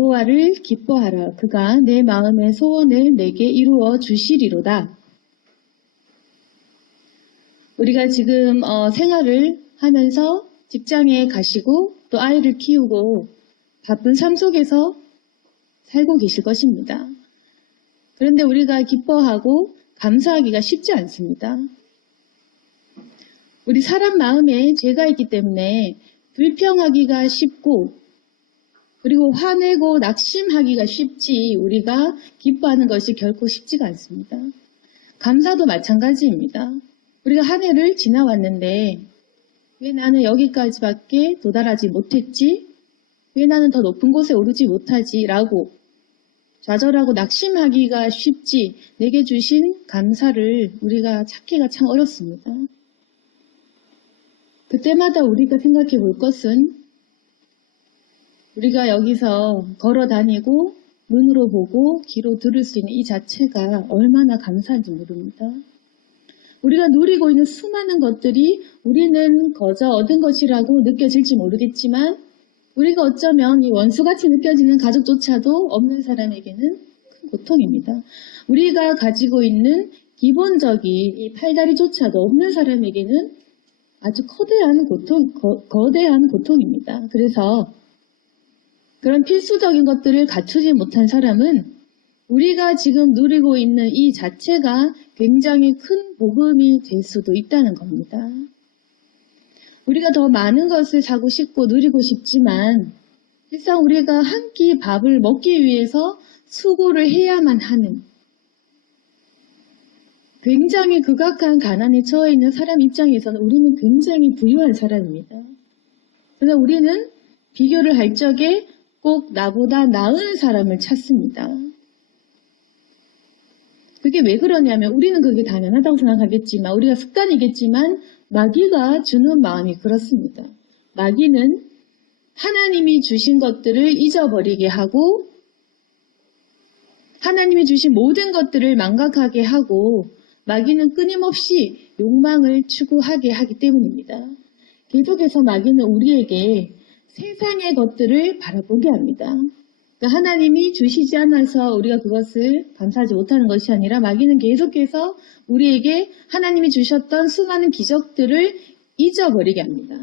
여호와를 기뻐하라. 그가 내 마음의 소원을 내게 이루어 주시리로다. 우리가 지금 생활을 하면서 직장에 가시고 또 아이를 키우고 바쁜 삶 속에서 살고 계실 것입니다. 그런데 우리가 기뻐하고 감사하기가 쉽지 않습니다. 우리 사람 마음에 죄가 있기 때문에 불평하기가 쉽고 그리고 화내고 낙심하기가 쉽지 우리가 기뻐하는 것이 결코 쉽지가 않습니다. 감사도 마찬가지입니다. 우리가 한 해를 지나왔는데 왜 나는 여기까지밖에 도달하지 못했지? 왜 나는 더 높은 곳에 오르지 못하지? 라고 좌절하고 낙심하기가 쉽지 내게 주신 감사를 우리가 찾기가 참 어렵습니다. 그때마다 우리가 생각해 볼 것은 우리가 여기서 걸어 다니고 눈으로 보고 귀로 들을 수 있는 이 자체가 얼마나 감사한지 모릅니다. 우리가 누리고 있는 수많은 것들이 우리는 거저 얻은 것이라고 느껴질지 모르겠지만 우리가 어쩌면 이 원수같이 느껴지는 가족조차도 없는 사람에게는 큰 고통입니다. 우리가 가지고 있는 기본적인 이 팔다리조차도 없는 사람에게는 아주 거대한 고통입니다. 그래서 그런 필수적인 것들을 갖추지 못한 사람은 우리가 지금 누리고 있는 이 자체가 굉장히 큰 복음이 될 수도 있다는 겁니다. 우리가 더 많은 것을 사고 싶고 누리고 싶지만 실상 우리가 한 끼 밥을 먹기 위해서 수고를 해야만 하는 굉장히 극악한 가난에 처해 있는 사람 입장에서는 우리는 굉장히 부유한 사람입니다. 그래서 우리는 비교를 할 적에 꼭 나보다 나은 사람을 찾습니다. 그게 왜 그러냐면 우리는 그게 당연하다고 생각하겠지만 우리가 습관이겠지만 마귀가 주는 마음이 그렇습니다. 마귀는 하나님이 주신 것들을 잊어버리게 하고 하나님이 주신 모든 것들을 망각하게 하고 마귀는 끊임없이 욕망을 추구하게 하기 때문입니다. 계속해서 마귀는 우리에게 세상의 것들을 바라보게 합니다. 그러니까 하나님이 주시지 않아서 우리가 그것을 감사하지 못하는 것이 아니라 마귀는 계속해서 우리에게 하나님이 주셨던 수많은 기적들을 잊어버리게 합니다.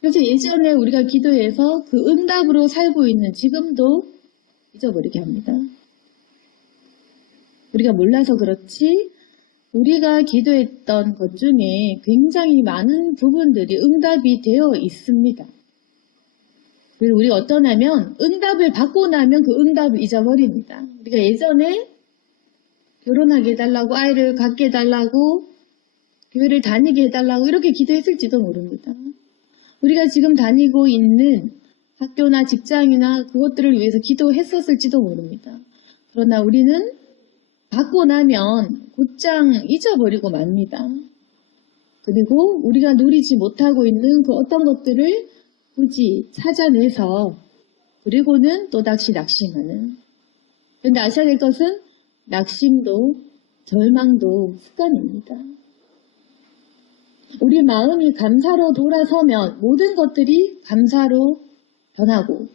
그래서 예전에 우리가 기도해서 그 응답으로 살고 있는 지금도 잊어버리게 합니다. 우리가 몰라서 그렇지 우리가 기도했던 것 중에 굉장히 많은 부분들이 응답이 되어 있습니다. 그리고 우리가 어떠냐면 응답을 받고 나면 그 응답을 잊어버립니다. 우리가 예전에 결혼하게 해달라고 아이를 갖게 해달라고 교회를 다니게 해달라고 이렇게 기도했을지도 모릅니다. 우리가 지금 다니고 있는 학교나 직장이나 그것들을 위해서 기도했었을지도 모릅니다. 그러나 우리는 받고 나면 곧장 잊어버리고 맙니다. 그리고 우리가 누리지 못하고 있는 그 어떤 것들을 굳이 찾아내서 그리고는 또다시 낙심하는. 그런데 아셔야 될 것은 낙심도 절망도 습관입니다. 우리 마음이 감사로 돌아서면 모든 것들이 감사로 변하고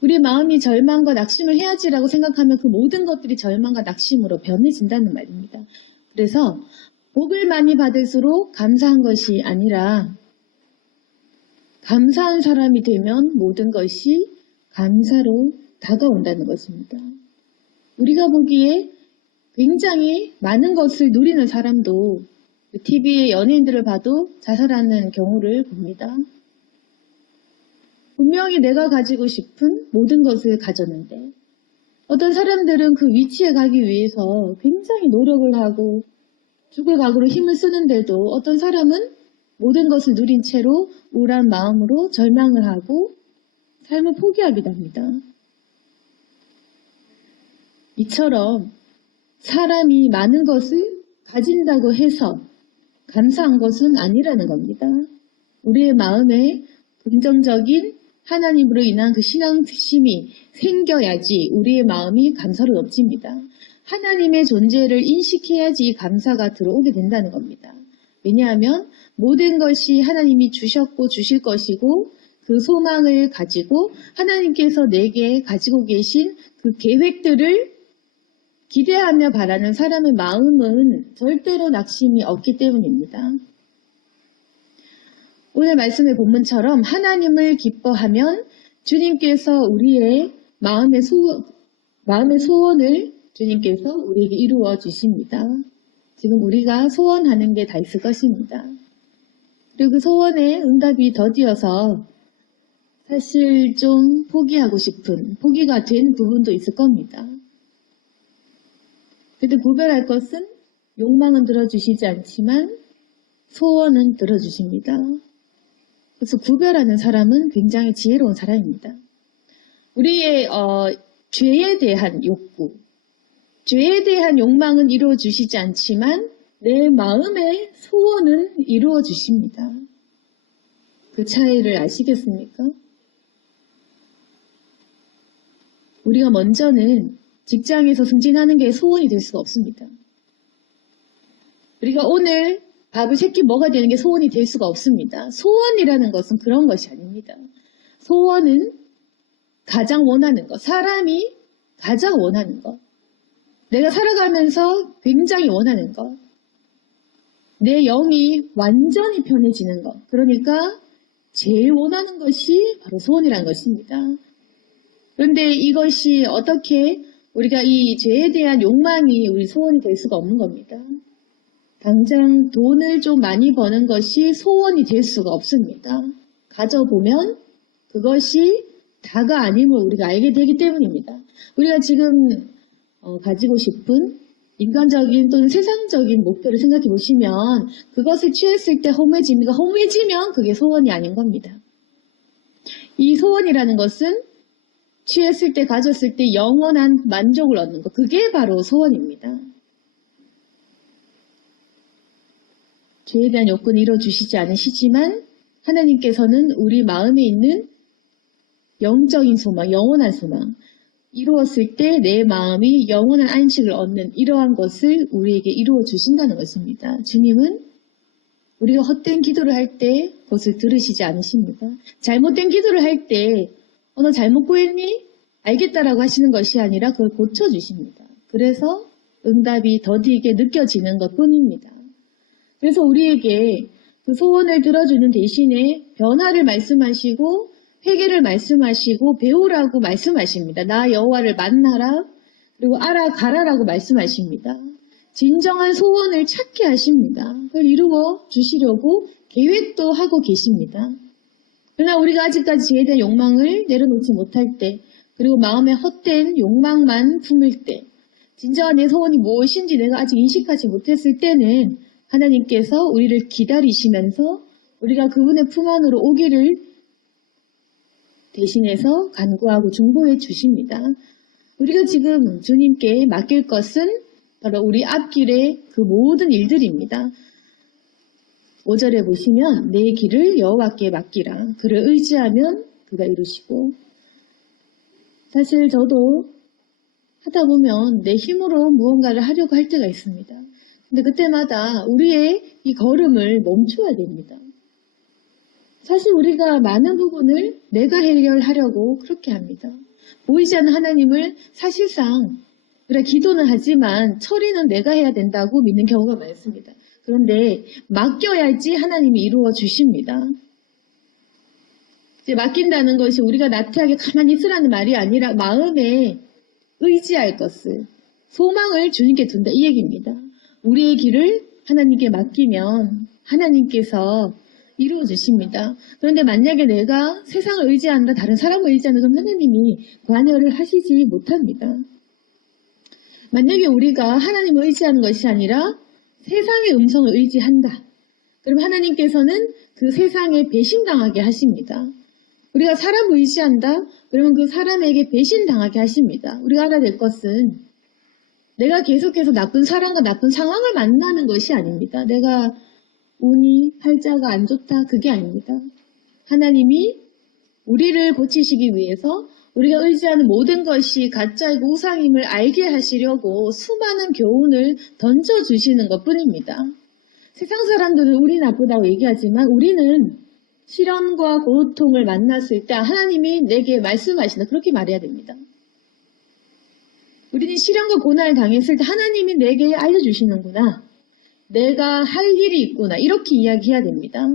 우리 마음이 절망과 낙심을 해야지라고 생각하면 그 모든 것들이 절망과 낙심으로 변해진다는 말입니다. 그래서 복을 많이 받을수록 감사한 것이 아니라 감사한 사람이 되면 모든 것이 감사로 다가온다는 것입니다. 우리가 보기에 굉장히 많은 것을 누리는 사람도 TV의 연예인들을 봐도 자살하는 경우를 봅니다. 분명히 내가 가지고 싶은 모든 것을 가졌는데 어떤 사람들은 그 위치에 가기 위해서 굉장히 노력을 하고 죽을 각오로 힘을 쓰는데도 어떤 사람은 모든 것을 누린 채로 우울한 마음으로 절망을 하고 삶을 포기하기도 합니다. 이처럼 사람이 많은 것을 가진다고 해서 감사한 것은 아니라는 겁니다. 우리의 마음에 긍정적인 하나님으로 인한 그 신앙심이 생겨야지 우리의 마음이 감사로 넘칩니다. 하나님의 존재를 인식해야지 감사가 들어오게 된다는 겁니다. 왜냐하면 모든 것이 하나님이 주셨고 주실 것이고 그 소망을 가지고 하나님께서 내게 가지고 계신 그 계획들을 기대하며 바라는 사람의 마음은 절대로 낙심이 없기 때문입니다. 오늘 말씀의 본문처럼 하나님을 기뻐하면 주님께서 우리의 마음의 소원을 주님께서 우리에게 이루어 주십니다. 지금 우리가 소원하는 게 다 있을 것입니다. 그리고 그 소원에 응답이 더디어서 사실 좀 포기가 된 부분도 있을 겁니다. 그때 구별할 것은 욕망은 들어주시지 않지만 소원은 들어주십니다. 그래서 구별하는 사람은 굉장히 지혜로운 사람입니다. 우리의 죄에 대한 욕구, 죄에 대한 욕망은 이루어주시지 않지만 내 마음의 소원은 이루어주십니다. 그 차이를 아시겠습니까? 우리가 먼저는 직장에서 승진하는 게 소원이 될 수가 없습니다. 우리가 오늘 밥을 3끼 먹어야 되는 게 소원이 될 수가 없습니다. 소원이라는 것은 그런 것이 아닙니다. 소원은 가장 원하는 것, 사람이 가장 원하는 것, 내가 살아가면서 굉장히 원하는 것, 내 영이 완전히 편해지는 것, 그러니까 제일 원하는 것이 바로 소원이라는 것입니다. 그런데 이것이 어떻게 우리가 이 죄에 대한 욕망이 우리 소원이 될 수가 없는 겁니다. 당장 돈을 좀 많이 버는 것이 소원이 될 수가 없습니다. 가져보면 그것이 다가 아님을 우리가 알게 되기 때문입니다. 우리가 지금 가지고 싶은 인간적인 또는 세상적인 목표를 생각해 보시면 그것을 취했을 때 허무해집니까? 허무해지면 그게 소원이 아닌 겁니다. 이 소원이라는 것은 취했을 때 가졌을 때 영원한 만족을 얻는 것, 그게 바로 소원입니다. 죄에 대한 욕구는 이뤄주시지 않으시지만 하나님께서는 우리 마음에 있는 영적인 소망, 영원한 소망, 이루었을 때 내 마음이 영원한 안식을 얻는 이러한 것을 우리에게 이루어 주신다는 것입니다. 주님은 우리가 헛된 기도를 할 때 그것을 들으시지 않으십니다. 잘못된 기도를 할 때 너 잘못 구했니? 알겠다라고 하시는 것이 아니라 그걸 고쳐주십니다. 그래서 응답이 더디게 느껴지는 것뿐입니다. 그래서 우리에게 그 소원을 들어주는 대신에 변화를 말씀하시고 회개를 말씀하시고 배우라고 말씀하십니다. 나 여호와를 만나라 그리고 알아가라라고 말씀하십니다. 진정한 소원을 찾게 하십니다. 그걸 이루어 주시려고 계획도 하고 계십니다. 그러나 우리가 아직까지 죄에 대한 욕망을 내려놓지 못할 때 그리고 마음에 헛된 욕망만 품을 때 진정한 내 소원이 무엇인지 내가 아직 인식하지 못했을 때는 하나님께서 우리를 기다리시면서 우리가 그분의 품 안으로 오기를 대신해서 간구하고 중보해 주십니다. 우리가 지금 주님께 맡길 것은 바로 우리 앞길의 그 모든 일들입니다. 5절에 보시면 내 길을 여호와께 맡기라. 그를 의지하면 그가 이루시고 사실 저도 하다 보면 내 힘으로 무언가를 하려고 할 때가 있습니다. 근데 그때마다 우리의 이 걸음을 멈춰야 됩니다. 사실 우리가 많은 부분을 내가 해결하려고 그렇게 합니다. 보이지 않는 하나님을 사실상 그래 기도는 하지만 처리는 내가 해야 된다고 믿는 경우가 많습니다. 그런데 맡겨야지 하나님이 이루어 주십니다. 이제 맡긴다는 것이 우리가 나태하게 가만히 있으라는 말이 아니라 마음에 의지할 것을 소망을 주님께 둔다 이 얘기입니다. 우리의 길을 하나님께 맡기면 하나님께서 이루어 주십니다. 그런데 만약에 내가 세상을 의지한다, 다른 사람을 의지한다, 그럼 하나님이 관여를 하시지 못합니다. 만약에 우리가 하나님을 의지하는 것이 아니라 세상의 음성을 의지한다. 그럼 하나님께서는 그 세상에 배신당하게 하십니다. 우리가 사람을 의지한다? 그러면 그 사람에게 배신당하게 하십니다. 우리가 알아야 될 것은 내가 계속해서 나쁜 사람과 나쁜 상황을 만나는 것이 아닙니다. 내가 운이, 팔자가 안 좋다. 그게 아닙니다. 하나님이 우리를 고치시기 위해서 우리가 의지하는 모든 것이 가짜이고 우상임을 알게 하시려고 수많은 교훈을 던져주시는 것뿐입니다. 세상 사람들은 우리 나쁘다고 얘기하지만 우리는 시련과 고통을 만났을 때 하나님이 내게 말씀하신다. 그렇게 말해야 됩니다. 우리는 시련과 고난을 당했을 때 하나님이 내게 알려주시는구나. 내가 할 일이 있구나. 이렇게 이야기해야 됩니다.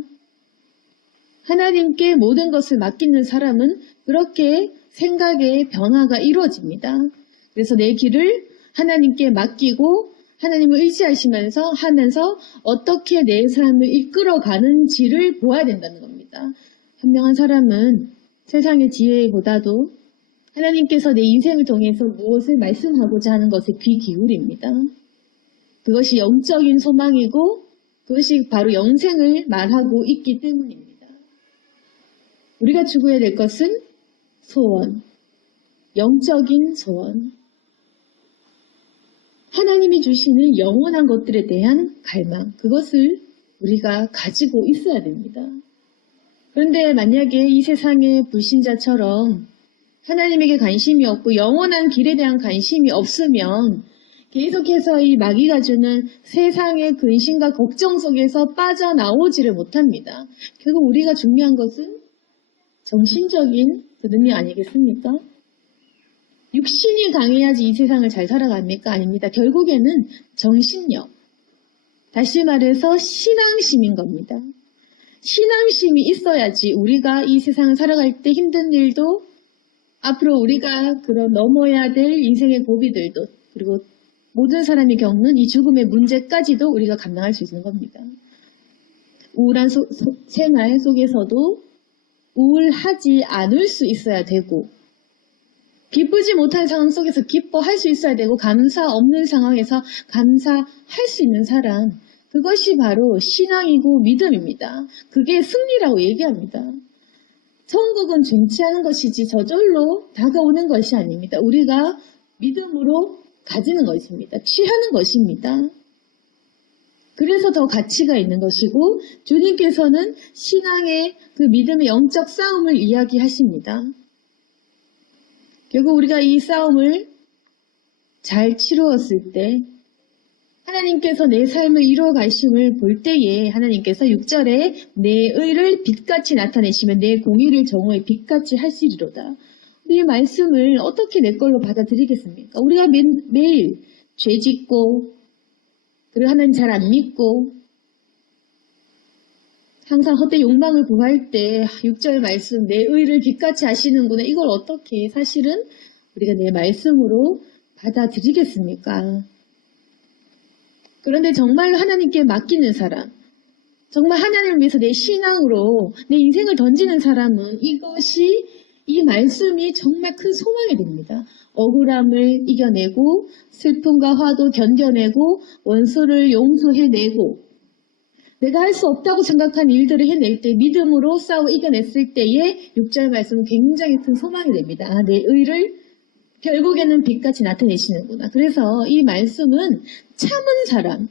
하나님께 모든 것을 맡기는 사람은 그렇게 생각의 변화가 이루어집니다. 그래서 내 길을 하나님께 맡기고 하나님을 의지하시면서 하면서 어떻게 내 삶을 이끌어가는지를 보아야 된다는 겁니다. 현명한 사람은 세상의 지혜보다도 하나님께서 내 인생을 통해서 무엇을 말씀하고자 하는 것에 귀 기울입니다. 그것이 영적인 소망이고 그것이 바로 영생을 말하고 있기 때문입니다. 우리가 추구해야 될 것은 소원, 영적인 소원. 하나님이 주시는 영원한 것들에 대한 갈망, 그것을 우리가 가지고 있어야 됩니다. 그런데 만약에 이 세상의 불신자처럼 하나님에게 관심이 없고 영원한 길에 대한 관심이 없으면 계속해서 이 마귀가 주는 세상의 근심과 걱정 속에서 빠져나오지를 못합니다. 결국 우리가 중요한 것은 정신적인 그 능력 아니겠습니까? 육신이 강해야지 이 세상을 잘 살아갑니까? 아닙니다. 결국에는 정신력, 다시 말해서 신앙심인 겁니다. 신앙심이 있어야지 우리가 이 세상을 살아갈 때 힘든 일도 앞으로 우리가 그런 넘어야 될 인생의 고비들도 그리고 모든 사람이 겪는 이 죽음의 문제까지도 우리가 감당할 수 있는 겁니다. 우울한 생활 속에서도 우울하지 않을 수 있어야 되고 기쁘지 못한 상황 속에서 기뻐할 수 있어야 되고 감사 없는 상황에서 감사할 수 있는 사람, 그것이 바로 신앙이고 믿음입니다. 그게 승리라고 얘기합니다. 천국은 쟁취하는 것이지 저절로 다가오는 것이 아닙니다. 우리가 믿음으로 가지는 것입니다. 취하는 것입니다. 그래서 더 가치가 있는 것이고 주님께서는 신앙의 그 믿음의 영적 싸움을 이야기하십니다. 결국 우리가 이 싸움을 잘 치루었을 때 하나님께서 내 삶을 이루어 가심을 볼 때에 하나님께서 6절에 내 의를 빛같이 나타내시면 내 공의를 정오의 빛같이 하시리로다. 이 말씀을 어떻게 내 걸로 받아들이겠습니까? 우리가 매일 죄 짓고 그리고 하나님 잘 안 믿고 항상 헛된 욕망을 구할 때 6절 말씀 내 의를 빛같이 하시는구나. 이걸 어떻게 사실은 우리가 내 말씀으로 받아들이겠습니까? 그런데 정말로 하나님께 맡기는 사람, 정말 하나님을 위해서 내 신앙으로 내 인생을 던지는 사람은 이 말씀이 정말 큰 소망이 됩니다. 억울함을 이겨내고 슬픔과 화도 견뎌내고 원수를 용서해내고 내가 할 수 없다고 생각한 일들을 해낼 때 믿음으로 싸워 이겨냈을 때의 6절 말씀은 굉장히 큰 소망이 됩니다. 아, 내 의를 결국에는 빛같이 나타내시는구나. 그래서 이 말씀은 참은 사람,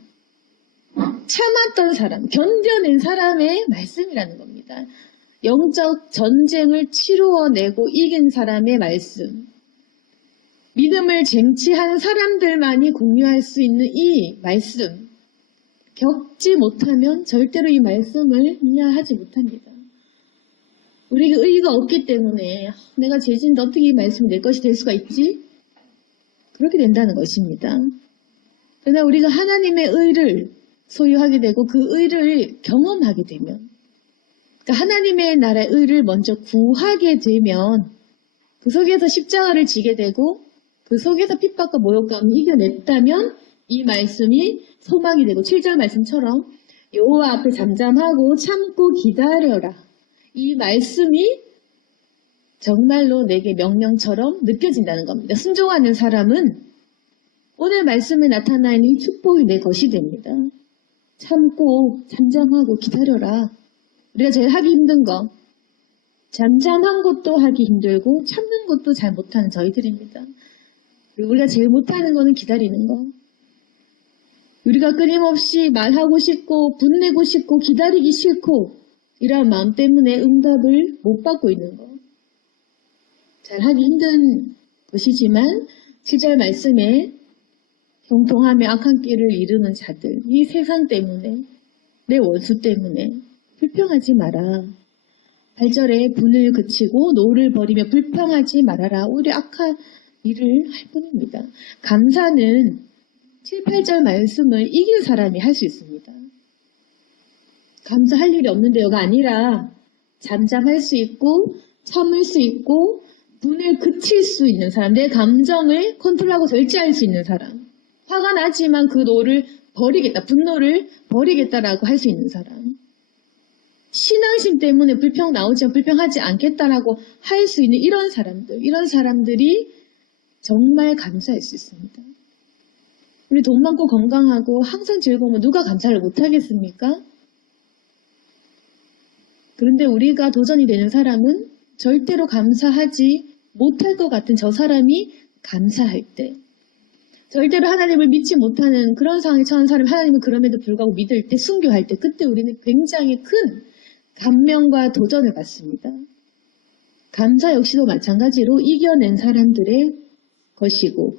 참았던 사람, 견뎌낸 사람의 말씀이라는 겁니다. 영적 전쟁을 치루어내고 이긴 사람의 말씀. 믿음을 쟁취한 사람들만이 공유할 수 있는 이 말씀. 겪지 못하면 절대로 이 말씀을 이해하지 못합니다. 우리에게 의의가 없기 때문에 내가 죄진데 어떻게 이 말씀이 내 것이 될 수가 있지? 그렇게 된다는 것입니다. 그러나 우리가 하나님의 의를 소유하게 되고 그 의를 경험하게 되면 그러니까 하나님의 나라의 의를 먼저 구하게 되면 그 속에서 십자가를 지게 되고 그 속에서 핍박과 모욕감을 이겨냈다면 이 말씀이 소망이 되고 7절 말씀처럼 여호와 앞에 잠잠하고 참고 기다려라. 이 말씀이 정말로 내게 명령처럼 느껴진다는 겁니다. 순종하는 사람은 오늘 말씀에 나타나 있는 이 축복이 내 것이 됩니다. 참고 잠잠하고 기다려라. 우리가 제일 하기 힘든 거 잠잠한 것도 하기 힘들고 참는 것도 잘 못하는 저희들입니다. 그리고 우리가 제일 못하는 거는 기다리는 거. 우리가 끊임없이 말하고 싶고 분내고 싶고 기다리기 싫고 이러한 마음 때문에 응답을 못 받고 있는 거. 잘하기 힘든 것이지만 7절 말씀에 형통하며 악한 길을 이루는 자들, 이 세상 때문에 내 원수 때문에 불평하지 마라. 8절에 분을 그치고 노를 버리며 불평하지 말아라. 오히려 악한 일을 할 뿐입니다. 감사는 7, 8절 말씀을 이길 사람이 할 수 있습니다. 감사할 일이 없는데요가 아니라 잠잠할 수 있고 참을 수 있고 분을 그칠 수 있는 사람, 내 감정을 컨트롤하고 절제할 수 있는 사람, 화가 나지만 그 노를 버리겠다, 분노를 버리겠다라고 할 수 있는 사람, 신앙심 때문에 불평 나오지만 불평하지 않겠다라고 할 수 있는 이런 사람들이 정말 감사할 수 있습니다. 우리 돈 많고 건강하고 항상 즐거우면 누가 감사를 못하겠습니까? 그런데 우리가 도전이 되는 사람은 절대로 감사하지 못할 것 같은 저 사람이 감사할 때, 절대로 하나님을 믿지 못하는 그런 상황에 처한 사람이 하나님을 그럼에도 불구하고 믿을 때, 순교할 때, 그때 우리는 굉장히 큰 감명과 도전을 받습니다. 감사 역시도 마찬가지로 이겨낸 사람들의 것이고,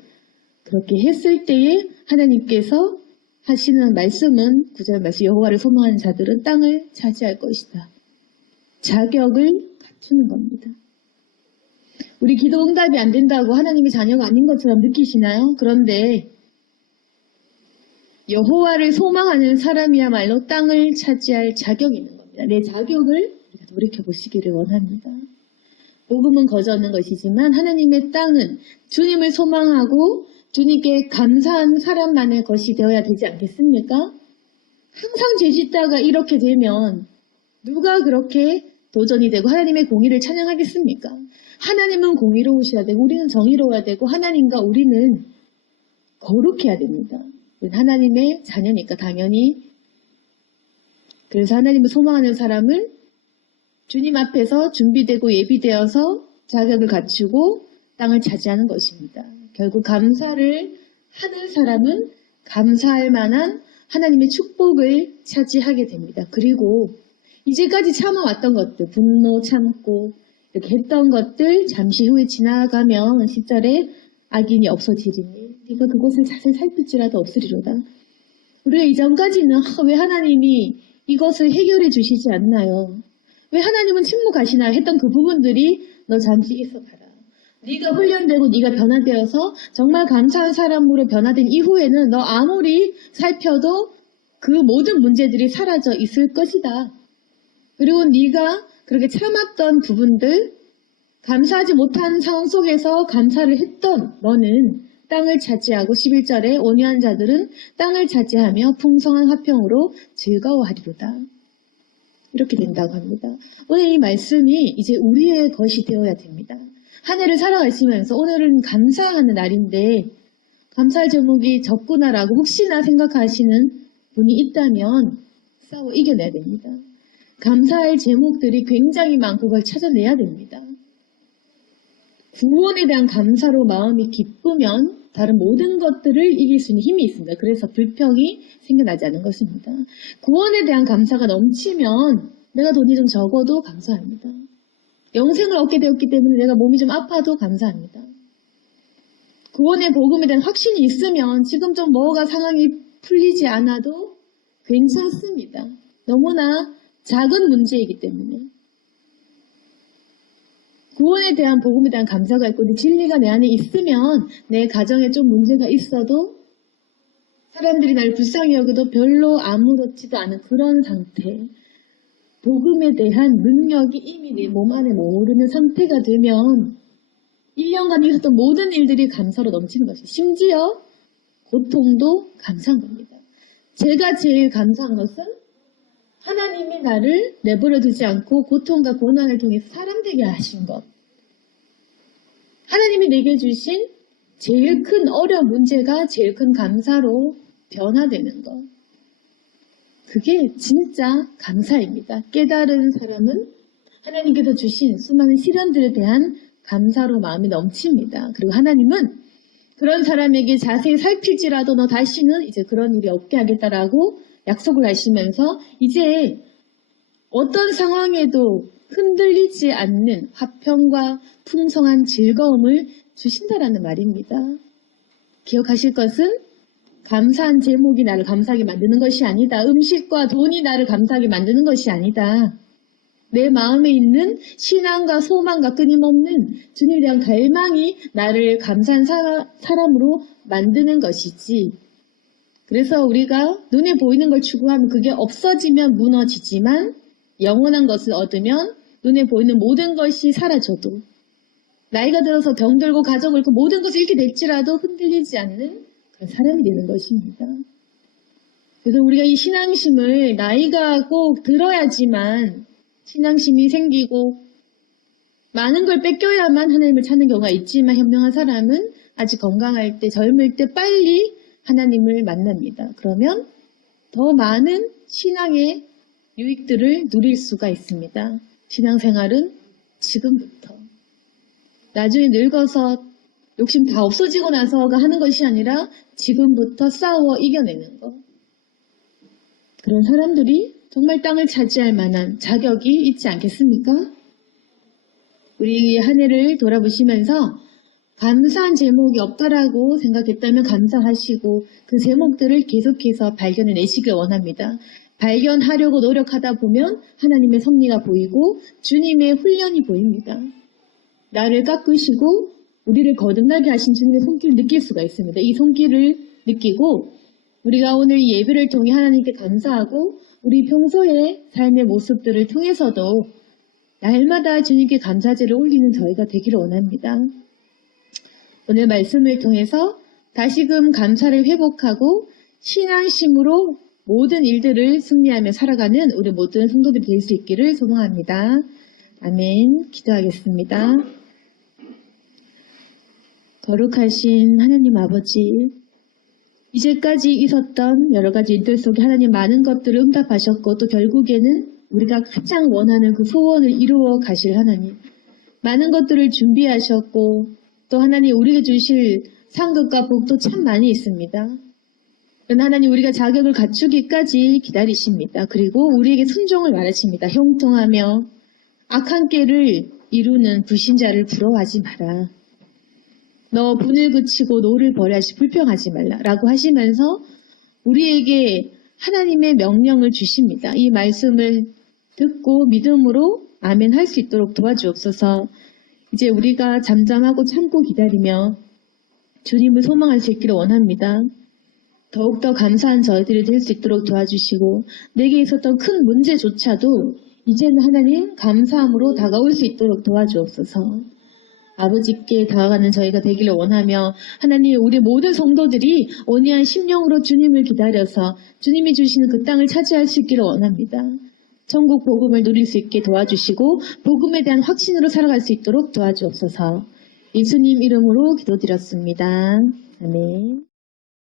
그렇게 했을 때에 하나님께서 하시는 말씀은 9절 말씀, 여호와를 소망하는 자들은 땅을 차지할 것이다. 자격을 갖추는 겁니다. 우리 기도 응답이 안 된다고 하나님의 자녀가 아닌 것처럼 느끼시나요? 그런데 여호와를 소망하는 사람이야말로 땅을 차지할 자격이 있는 겁니다. 내 자격을 우리가 돌이켜보시기를 원합니다. 복음은 거저 얻는 것이지만 하나님의 땅은 주님을 소망하고 주님께 감사한 사람만의 것이 되어야 되지 않겠습니까? 항상 죄짓다가 이렇게 되면 누가 그렇게 도전이 되고 하나님의 공의를 찬양하겠습니까? 하나님은 공의로우셔야 되고 우리는 정의로워야 되고 하나님과 우리는 거룩해야 됩니다. 하나님의 자녀니까 당연히. 그래서 하나님을 소망하는 사람은 주님 앞에서 준비되고 예비되어서 자격을 갖추고 땅을 차지하는 것입니다. 결국 감사를 하는 사람은 감사할 만한 하나님의 축복을 차지하게 됩니다. 그리고 이제까지 참아왔던 것들, 분노 참고 이렇게 했던 것들 잠시 후에 지나가면 10절에 악인이 없어지리니 네가 그것을 자세히 살필지라도 없으리로다. 우리가 이전까지는 왜 하나님이 이것을 해결해 주시지 않나요? 왜 하나님은 침묵하시나요? 했던 그 부분들이 너 잠시 있어봐라. 네가 훈련되고 네가 변화되어서 정말 감사한 사람으로 변화된 이후에는 너 아무리 살펴도 그 모든 문제들이 사라져 있을 것이다. 그리고 네가 그렇게 참았던 부분들, 감사하지 못한 상황 속에서 감사를 했던 너는 땅을 차지하고 11절에 온유한 자들은 땅을 차지하며 풍성한 화평으로 즐거워하리로다. 이렇게 된다고 합니다. 오늘 이 말씀이 이제 우리의 것이 되어야 됩니다. 한 해를 살아가시면서 오늘은 감사하는 날인데 감사할 제목이 적구나라고 혹시나 생각하시는 분이 있다면 싸워 이겨내야 됩니다. 감사할 제목들이 굉장히 많고 그걸 찾아내야 됩니다. 구원에 대한 감사로 마음이 기쁘면 다른 모든 것들을 이길 수 있는 힘이 있습니다. 그래서 불평이 생겨나지 않는 것입니다. 구원에 대한 감사가 넘치면 내가 돈이 좀 적어도 감사합니다. 영생을 얻게 되었기 때문에 내가 몸이 좀 아파도 감사합니다. 구원의 복음에 대한 확신이 있으면 지금 좀 뭐가 상황이 풀리지 않아도 괜찮습니다. 너무나 작은 문제이기 때문에. 구원에 대한 복음에 대한 감사가 있고 진리가 내 안에 있으면 내 가정에 좀 문제가 있어도 사람들이 나를 불쌍히 여겨도 별로 아무렇지도 않은 그런 상태. 복음에 대한 능력이 이미 내 몸 안에 모르는 상태가 되면 1년간 있었던 모든 일들이 감사로 넘치는 것이죠. 심지어 고통도 감사한 겁니다. 제가 제일 감사한 것은 하나님이 나를 내버려 두지 않고 고통과 고난을 통해서 사람 되게 하신 것. 하나님이 내게 주신 제일 큰 어려운 문제가 제일 큰 감사로 변화되는 것. 그게 진짜 감사입니다. 깨달은 사람은 하나님께서 주신 수많은 시련들에 대한 감사로 마음이 넘칩니다. 그리고 하나님은 그런 사람에게 자세히 살필지라도 너 다시는 이제 그런 일이 없게 하겠다라고 약속을 하시면서 이제 어떤 상황에도 흔들리지 않는 화평과 풍성한 즐거움을 주신다라는 말입니다. 기억하실 것은 감사한 제목이 나를 감사하게 만드는 것이 아니다. 음식과 돈이 나를 감사하게 만드는 것이 아니다. 내 마음에 있는 신앙과 소망과 끊임없는 주님에 대한 갈망이 나를 감사한 사람으로 만드는 것이지. 그래서 우리가 눈에 보이는 걸 추구하면 그게 없어지면 무너지지만 영원한 것을 얻으면 눈에 보이는 모든 것이 사라져도 나이가 들어서 병들고 가족을 잃고 모든 것을 잃게 될지라도 흔들리지 않는 그런 사람이 되는 것입니다. 그래서 우리가 이 신앙심을 나이가 꼭 들어야지만 신앙심이 생기고 많은 걸 뺏겨야만 하나님을 찾는 경우가 있지만 현명한 사람은 아직 건강할 때 젊을 때 빨리 하나님을 만납니다. 그러면 더 많은 신앙의 유익들을 누릴 수가 있습니다. 신앙생활은 지금부터. 나중에 늙어서 욕심 다 없어지고 나서가 하는 것이 아니라 지금부터 싸워 이겨내는 것. 그런 사람들이 정말 땅을 차지할 만한 자격이 있지 않겠습니까? 우리 한 해를 돌아보시면서 감사한 제목이 없다라고 생각했다면 감사하시고 그 제목들을 계속해서 발견해내시길 원합니다. 발견하려고 노력하다 보면 하나님의 섭리가 보이고 주님의 훈련이 보입니다. 나를 깎으시고 우리를 거듭나게 하신 주님의 손길을 느낄 수가 있습니다. 이 손길을 느끼고 우리가 오늘 이 예배를 통해 하나님께 감사하고 우리 평소의 삶의 모습들을 통해서도 날마다 주님께 감사제를 올리는 저희가 되기를 원합니다. 오늘 말씀을 통해서 다시금 감사를 회복하고 신앙심으로 모든 일들을 승리하며 살아가는 우리 모든 성도들이 될 수 있기를 소망합니다. 아멘. 기도하겠습니다. 거룩하신 하나님 아버지, 이제까지 있었던 여러 가지 일들 속에 하나님 많은 것들을 응답하셨고 또 결국에는 우리가 가장 원하는 그 소원을 이루어 가실 하나님, 많은 것들을 준비하셨고 또 하나님 우리에게 주실 상급과 복도 참 많이 있습니다. 그러나 하나님 우리가 자격을 갖추기까지 기다리십니다. 그리고 우리에게 순종을 말하십니다. 형통하며 악한 꾀를 이루는 불신자를 부러워하지 마라. 너 분을 그치고 노를 버려하시 불평하지 말라 라고 하시면서 우리에게 하나님의 명령을 주십니다. 이 말씀을 듣고 믿음으로 아멘 할 수 있도록 도와주옵소서. 이제 우리가 잠잠하고 참고 기다리며 주님을 소망할 수 있기를 원합니다. 더욱더 감사한 저희들이 될 수 있도록 도와주시고 내게 있었던 큰 문제조차도 이제는 하나님 감사함으로 다가올 수 있도록 도와주옵소서. 아버지께 다가가는 저희가 되기를 원하며 하나님 우리 모든 성도들이 온유한 심령으로 주님을 기다려서 주님이 주시는 그 땅을 차지할 수 있기를 원합니다. 천국 복음을 누릴 수 있게 도와주시고 복음에 대한 확신으로 살아갈 수 있도록 도와주옵소서. 예수님 이름으로 기도드렸습니다. 아멘.